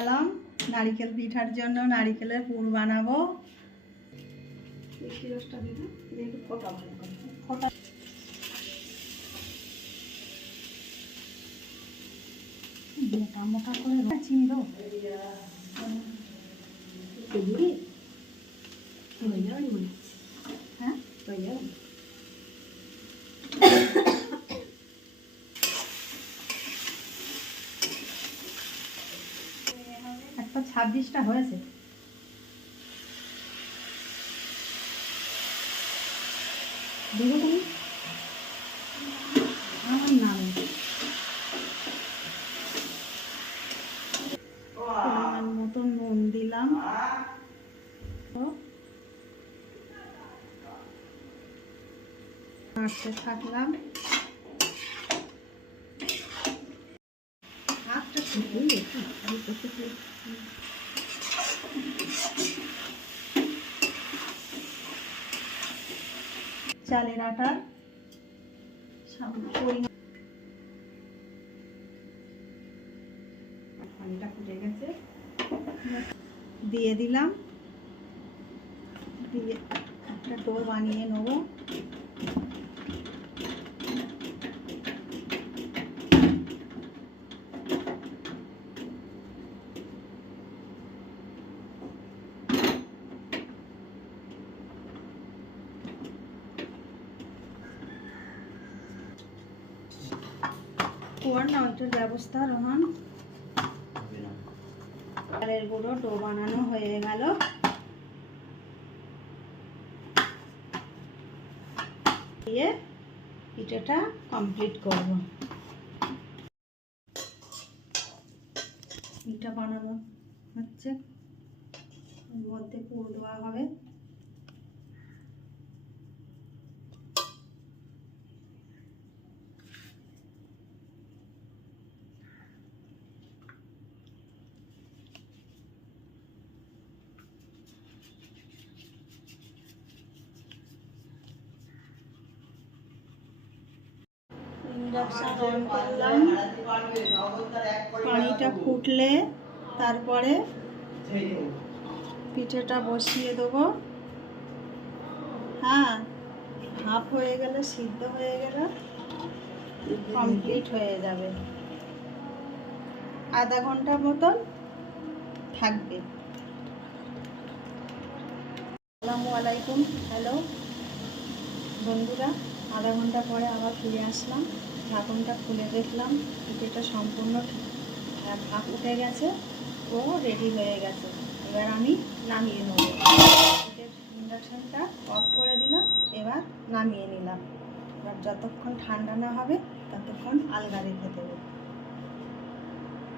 এলাম নারিকেল পিঠার জন্য নারিকেলের পুর বানাবো। মিষ্টি রসটা দিবি, একটু ফোটা ভালো করে ফোটা। মোটা মোটা করে চিনি দাও, দিবি হয়ে যাবে মনে হচ্ছে। হ্যাঁ হয়ে যাবে। একটা 26টা হয়েছে। দেবো তুমি আমার নাম পরিমাণ মতো নুন দিলাম, নাড়তে থাকলাম। চালের আটার পানিটা ফুটে গেছে, দিয়ে দিলাম, দিয়ে একটা ডো বানিয়ে নেব। কর না ওইটার ব্যবস্থা রোহন। চালের গুঁড়ো ডো বানানো হয়ে গেল, দিয়ে পিঠাটা কমপ্লিট করব। পিঠা বানানো হচ্ছে, এর মধ্যে পুর দেওয়া হবে। ইন্ডাকশন অন করলাম, পানিটা ফুটলে তারপরে পিঠাটা বসিয়ে দেবো। হ্যাঁ, হাফ হয়ে গেলে, সিদ্ধ হয়ে গেলে কমপ্লিট হয়ে যাবে। আধা ঘন্টার মতন থাকবে। আসসালামু আলাইকুম। হ্যালো বন্ধুরা, আধা ঘন্টা পরে আবার ফিরে আসলাম। ঢাকনটা খুলে দেখলাম পিঠাটা সম্পূর্ণ ভাপ উঠে গেছে, ও রেডি হয়ে গেছে। এবার আমি নামিয়ে নেব। ইন্ডাকশনটা অফ করে দিলাম, এবার নামিয়ে নিলাম। এবার যতক্ষণ ঠান্ডা না হবে ততক্ষণ আলগা রেখে দেবো।